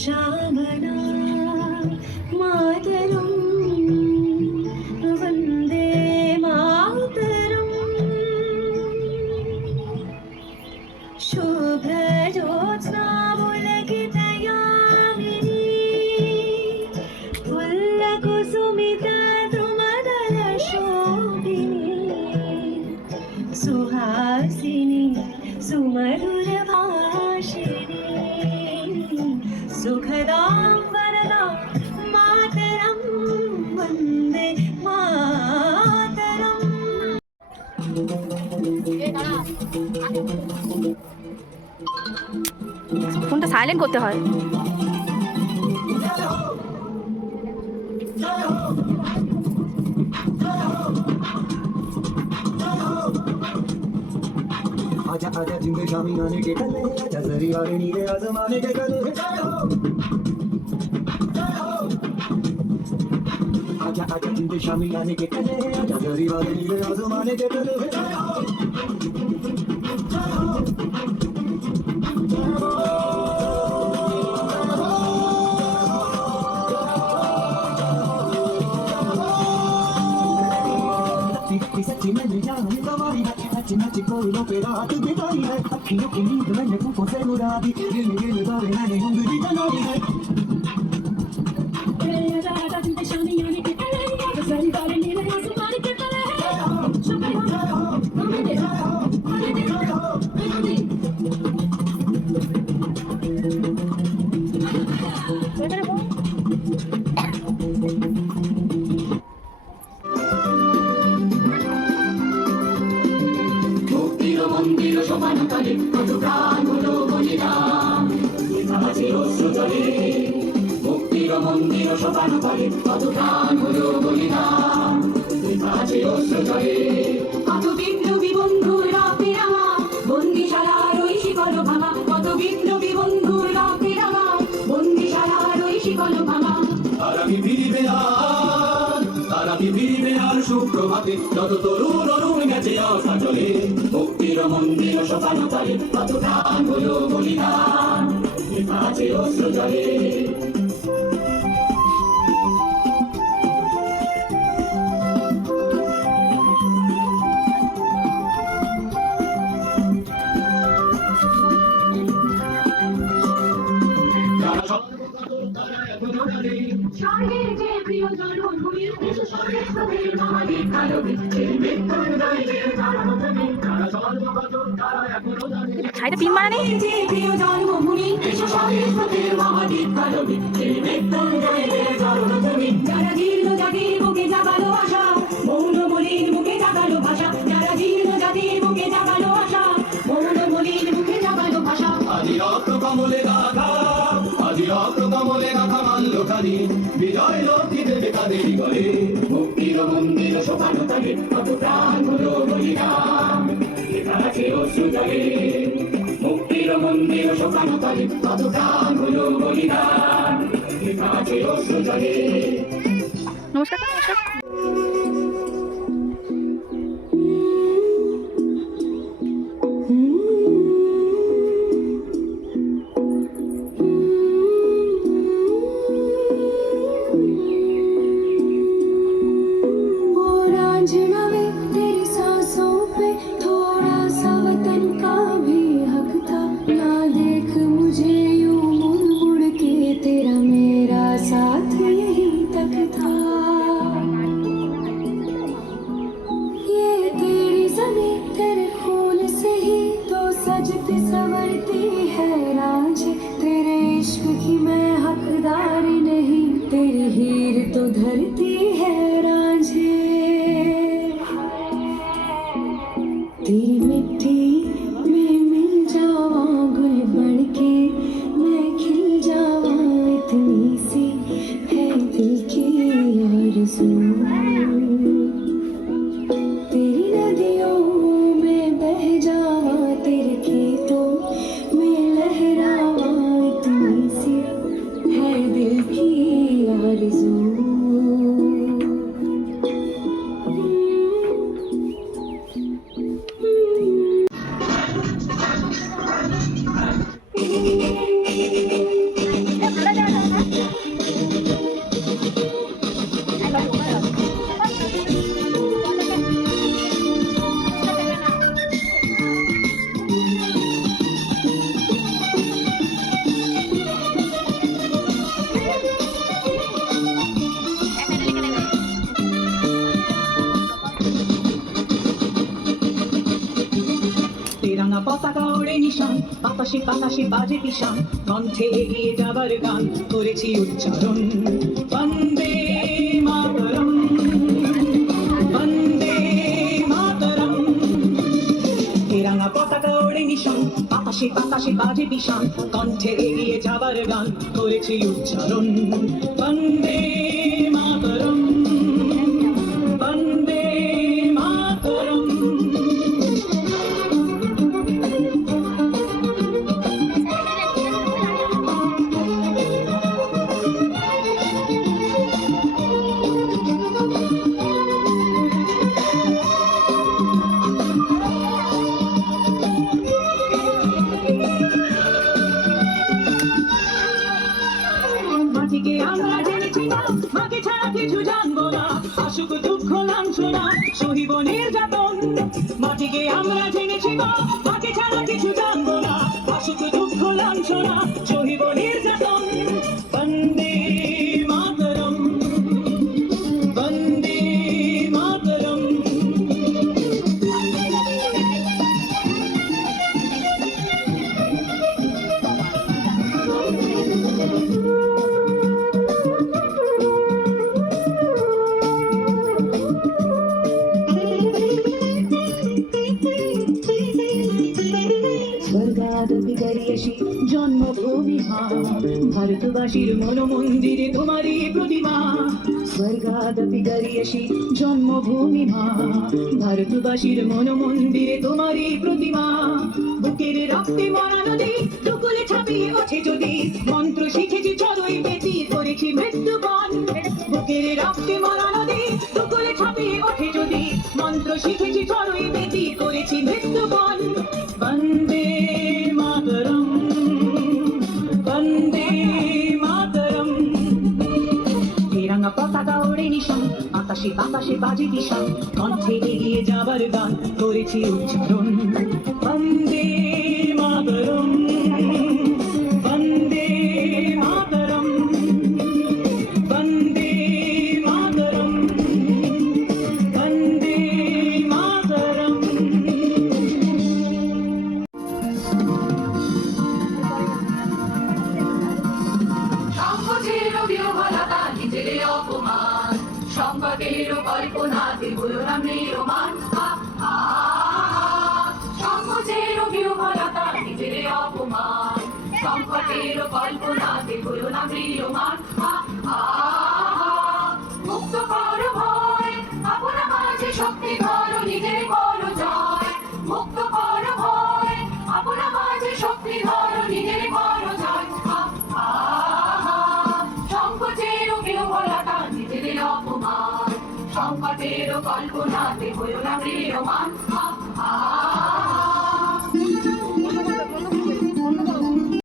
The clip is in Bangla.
श्यामला मातरम वंदे मातरम शुभ्र ज्योत्स्ना पुलकितयामिनी फुल्लकुसुमिता द्रुमदल शोभिनी सुहासिनी सुमधुरभाषिणी सुखदां वरदां मातरं वन्दे मातरम्। ফোনটা সাইলেন্ট করতে হয়। आजा आजा जिंद शामी आने के कले आजा जरी वाले नीले आजमाने के कले आजा आजा जिंद शामी आने के कले आजा जरी वाले नीले आजमाने के कले सच्ची मैंने जान गवाई है सच्ची नाची कोयलों पे रात बिताई है अखियों की नींद मैंने फूफों से उड़ा दी दिल दौरे मैंने उंगली जलाई है মন্দির শোভানুকালে কত প্রাণ হলো বলিদান আছে অশ্রুজলে মুক্তির মন্দির শোভানুকালে কত প্রাণ হলো বলিদান আছে অশ্রুজলে কত বিপ্লবী বন্ধুর রক্তে রাঙা বন্দিশালার ওই শিকল ভাঙা কত বিপ্লবী বন্ধুর রক্তে রাঙা বন্দিশালার ওই শিকল ভাঙা তারাবি ফিরিবে আর সুপ্রভাতে যত তরুণ অরুণ গেছে আশা চলে মুক্তির মন্দির শোভানুকালে কত প্রাণ হলো বলিদান আছে অশ্রু জলে ছাইটা পিন মারা নেই। যারা জীর্ণ জাতির বুকে জাগালো আশা মৌন মলিন মুখে জাগালো ভাষা যারা জীর্ণ জাতির বুকে জাগালো আশা মৌন মলিন মুখে জাগালো ভাষা আজি রক্ত কমলে গাথা মানল খালি বিজয় লক্ষ্মী দেবে তাদের গলে মুক্তির মন্দির শোভানুকালে কত প্রাণ হলো বলিদান আছে অশ্রু জলে মুক্তির মন্দির শোভানুকালে কত প্রাণ হলো বলিদান আছে অশ্রু জলে। নমস্কার নমস্কার। পতাকা ওড়ে নিশান, আকাশে বাতাসে বাজে কিষান, কণ্ঠে এগিয়ে যাবার গান করেছি উচ্চারণ। বন্দে মাতরম, বন্দে মাতরম। তেরাঙ্গা পতাকা ওড়ে নিশান, আকাশে বাতাসে বাজে কিষান, কণ্ঠে এগিয়ে যাবার গান করেছি উচ্চারণ। বন্দে মাতরম, বন্দে মাতরম। মাটিকে আমরা জেনেছি না, মাকে ছাড়া কিছু জানবো না, আসুক দুঃখ লাঞ্ছনা সহিব নির্যাতন। মাটিকে আমরা জেনেছি না, মাকে ছাড়া কিছু জানবো না, আসুক দুঃখ লাঞ্ছনা সহিব নির্যাতন। বন্দে মাতরম, বন্দে মাতরম। স্বর্গাদপি গরিয়সী জন্মভূমি মা, ভারতবাসীর মন মন্দিরে তোমারই প্রতিমা। স্বর্গাদপি গরিয়সী জন্মভূমি মা, ভারতবাসীর মন মন্দিরে তোমারই প্রতিমা। বুকের রক্তে মরা নদী টুকুলে ছাপিয়ে ওঠে যদি, মন্ত্র শিখেছি চড়ুই বেতি করেছি মৃত্যুবন। বুকের রক্তে মরা নদী টুকুলে ছাপিয়ে ওঠে যদি, মন্ত্র শিখেছি চড়ুই বেতি করেছি মৃত্যুবন। বন্দে মাতরম, বন্দে মাতরম। তেরাঙ্গা পতাকা ওড়ে নিশান, আকাশে বাতাসে বাজে কিষান, কণ্ঠে এগিয়ে যাবার গান করেছি উচ্চারণ। বন্দে মাতরম, বন্দে মাতরম, বন্দে মাতরম, বন্দে মাতরম। সংকটের বিহ্বলতা নিজের অপমান, সংকটের কল্পনাতে হলো না ম্রিয়মান। সংকটের বিহ্বলতা নিজের অপমান, সংকটের কল্পনাতে হলো না ম্রিয়মান। মুক্ত করো ভয়, আপনা মাঝে শক্তি ধরো, নিজের করো জয়। মুক্ত করো ভয়, আপনা মাঝে শক্তি ধরো, নিজের করো জয়। সংকটের বিহ্বলতা নিজের অপমান, সংকটের কল্পনাতে হলো না ম্রিয়মান।